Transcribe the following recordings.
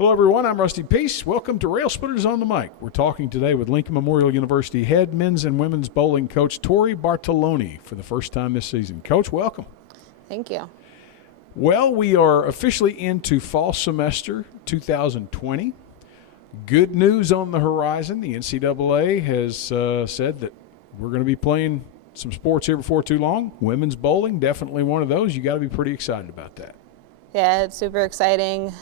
Hello, everyone. I'm Rusty Peace. Welcome to Railsplitters on the Mic. We're talking today with Lincoln Memorial University head men's and women's bowling coach Torrie Bartalone for the first time this season. Coach, welcome. Thank you. Well, we are officially into fall semester 2020. Good news on the horizon. The NCAA has said that we're going to be playing some sports here before too long. Women's bowling, definitely one of those. You got to be pretty excited about that. Yeah, it's super exciting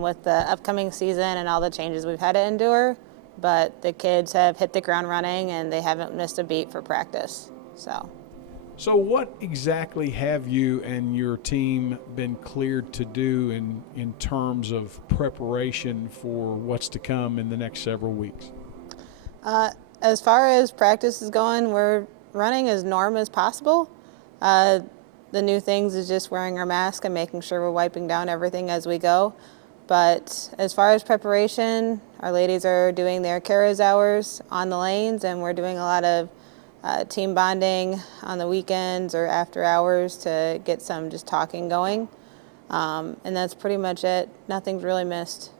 with the upcoming season and all the changes we've had to endure. But the kids have hit the ground running and they haven't missed a beat for practice. So what exactly have you and your team been cleared to do in terms of preparation for what's to come in the next several weeks? As far as practice is going, we're running as norm as possible. The new things is just wearing our mask and making sure we're wiping down everything as we go. But as far as preparation, our ladies are doing their carers hours on the lanes, and we're doing a lot of team bonding on the weekends or after hours to get some just talking going. And that's pretty much it. Nothing's really missed.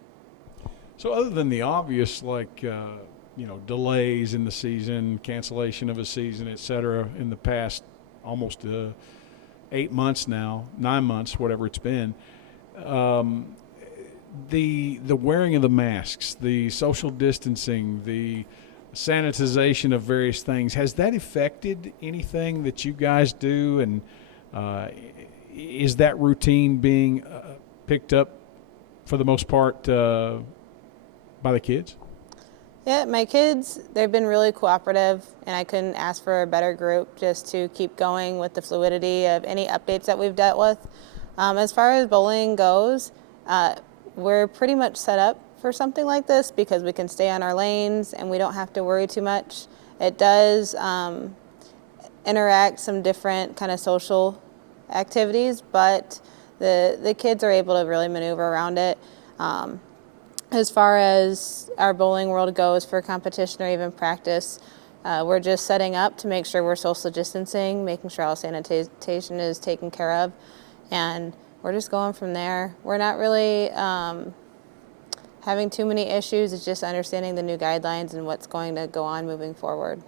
So other than the obvious, delays in the season, cancellation of a season, et cetera, in the past almost 8 months now, 9 months, whatever it's been, the wearing of the masks, the social distancing, the sanitization of various things, has that affected anything that you guys do? And is that routine being picked up for the most part by the kids? Yeah, my kids, they've been really cooperative, and I couldn't ask for a better group just to keep going with the fluidity of any updates that we've dealt with. As far as bowling goes, we're pretty much set up for something like this because we can stay on our lanes and we don't have to worry too much. It does interact some different kind of social activities, but the kids are able to really maneuver around it. As far as our bowling world goes for competition or even practice, we're just setting up to make sure we're social distancing, making sure all sanitation is taken care of, and we're just going from there. We're not really having too many issues. It's just understanding the new guidelines and what's going to go on moving forward.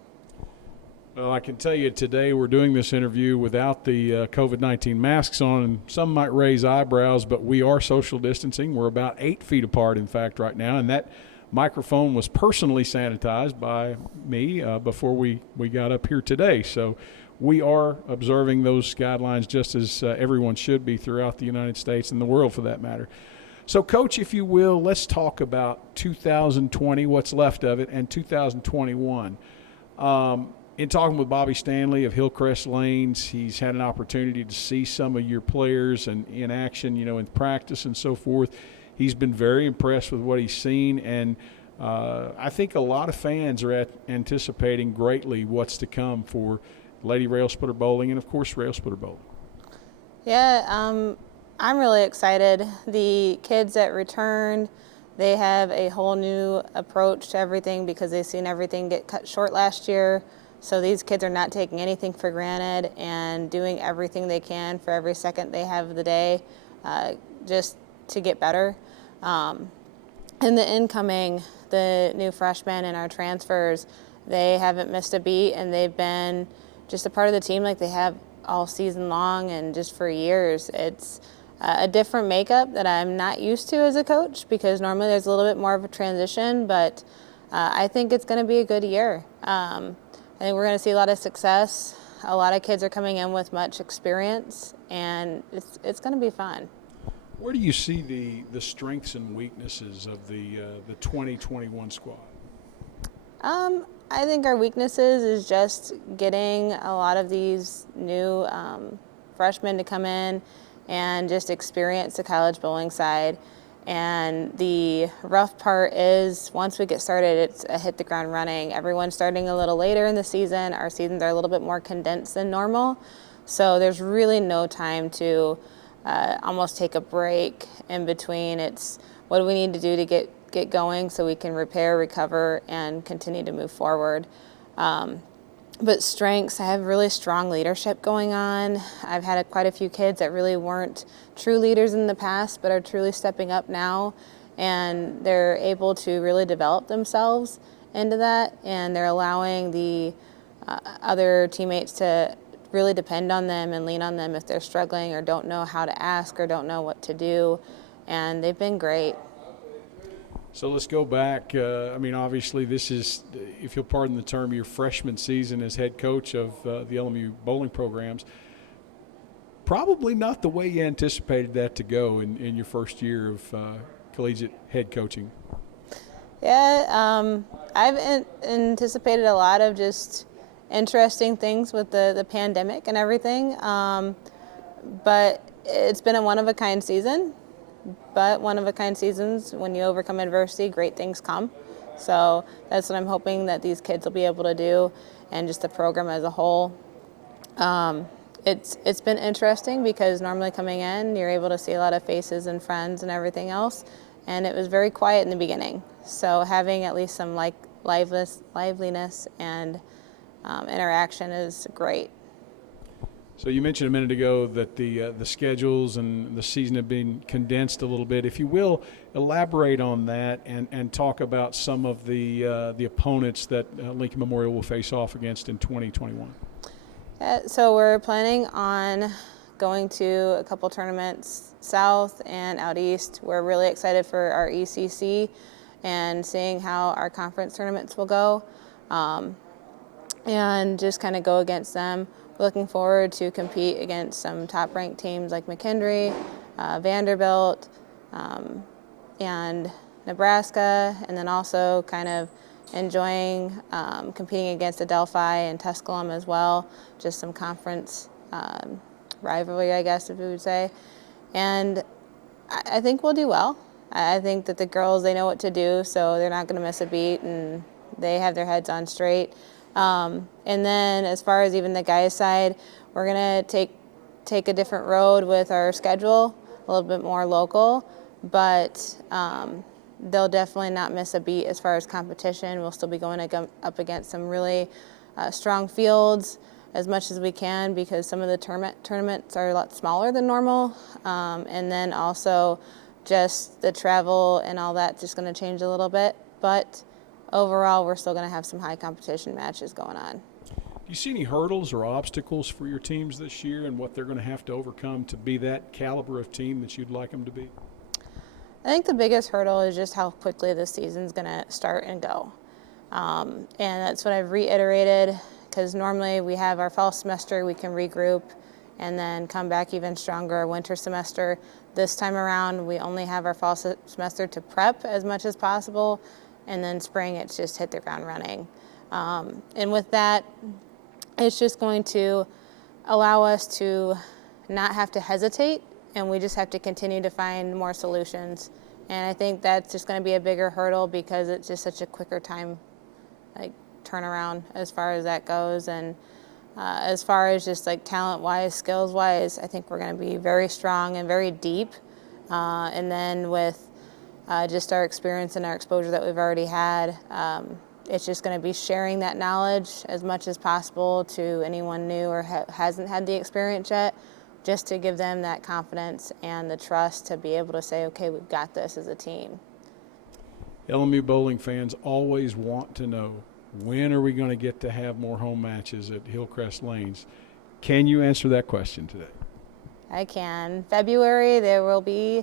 Well, I can tell you today we're doing this interview without the COVID-19 masks on, and some might raise eyebrows, but we are social distancing. We're about 8 feet apart, in fact, right now, and that microphone was personally sanitized by me before we got up here today. So we are observing those guidelines just as everyone should be throughout the United States and the world for that matter. So, Coach, if you will, let's talk about 2020, what's left of it, and 2021. In talking with Bobby Stanley of Hillcrest Lanes, he's had an opportunity to see some of your players and in action, in practice and so forth. He's been very impressed with what he's seen, and I think a lot of fans are anticipating greatly what's to come for Lady Railsplitter Bowling and, of course, Railsplitter Bowling. Yeah, I'm really excited. The kids that returned, they have a whole new approach to everything because they've seen everything get cut short last year. So these kids are not taking anything for granted and doing everything they can for every second they have of the day just to get better. And the incoming, the new freshmen and our transfers, they haven't missed a beat, and they've been just a part of the team like they have all season long and just for years. It's a different makeup that I'm not used to as a coach because normally there's a little bit more of a transition, but I think it's going to be a good year. I think we're going to see a lot of success. A lot of kids are coming in with much experience, and it's going to be fun. Where do you see the strengths and weaknesses of the 2021 squad? I think our weaknesses is just getting a lot of these new freshmen to come in and just experience the college bowling side. And the rough part is once we get started, it's a hit the ground running. Everyone's starting a little later in the season. Our seasons are a little bit more condensed than normal. So there's really no time to almost take a break in between. It's what do we need to do to get going so we can repair, recover, and continue to move forward. But strengths, I have really strong leadership going on. I've had quite a few kids that really weren't true leaders in the past, but are truly stepping up now and they're able to really develop themselves into that, and they're allowing the other teammates to really depend on them and lean on them if they're struggling or don't know how to ask or don't know what to do, and they've been great. So let's go back. Obviously this is, if you'll pardon the term, your freshman season as head coach of the LMU bowling programs. Probably not the way you anticipated that to go in your first year of collegiate head coaching. Yeah, I've anticipated a lot of just interesting things with the pandemic and everything, but it's been a one-of-a-kind season. But one-of-a-kind seasons, when you overcome adversity, great things come. So that's what I'm hoping that these kids will be able to do, and just the program as a whole. It's been interesting because normally coming in, you're able to see a lot of faces and friends and everything else, and it was very quiet in the beginning. So having at least some liveliness and interaction is great. So you mentioned a minute ago that the schedules and the season have been condensed a little bit. If you will, elaborate on that and talk about some of the opponents that Lincoln Memorial will face off against in 2021. So we're planning on going to a couple tournaments south and out east. We're really excited for our ECC and seeing how our conference tournaments will go, and just kind of go against them. Looking forward to compete against some top-ranked teams like McKendree, Vanderbilt, and Nebraska, and then also kind of enjoying competing against Adelphi and Tusculum as well, just some conference rivalry, I guess, if we would say. And I think we'll do well. I think that the girls, they know what to do, so they're not going to miss a beat, and they have their heads on straight. And then as far as even the guys' side, we're going to take a different road with our schedule, a little bit more local, but they'll definitely not miss a beat as far as competition. We'll still be going up against some really strong fields as much as we can, because some of the tournaments are a lot smaller than normal. And then also just the travel and all that just going to change a little bit. But overall, we're still going to have some high competition matches going on. Do you see any hurdles or obstacles for your teams this year and what they're going to have to overcome to be that caliber of team that you'd like them to be? I think the biggest hurdle is just how quickly this season's going to start and go. And that's what I've reiterated, because normally we have our fall semester, we can regroup and then come back even stronger our winter semester. This time around, we only have our fall semester to prep as much as possible, and then spring, it's just hit the ground running. And with that, it's just going to allow us to not have to hesitate, and we just have to continue to find more solutions. And I think that's just going to be a bigger hurdle because it's just such a quicker time, like, turnaround as far as that goes. And as far as just like talent-wise, skills-wise, I think we're going to be very strong and very deep. And then with just our experience and our exposure that we've already had, it's just going to be sharing that knowledge as much as possible to anyone new or hasn't had the experience yet, just to give them that confidence and the trust to be able to say, okay, we've got this as a team. LMU bowling fans always want to know, when are we going to get to have more home matches at Hillcrest Lanes? Can you answer that question today? I can. February, there will be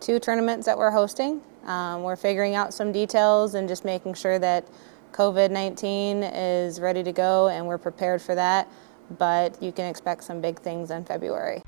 2 tournaments that we're hosting. We're figuring out some details and just making sure that COVID-19 is ready to go and we're prepared for that. But you can expect some big things in February.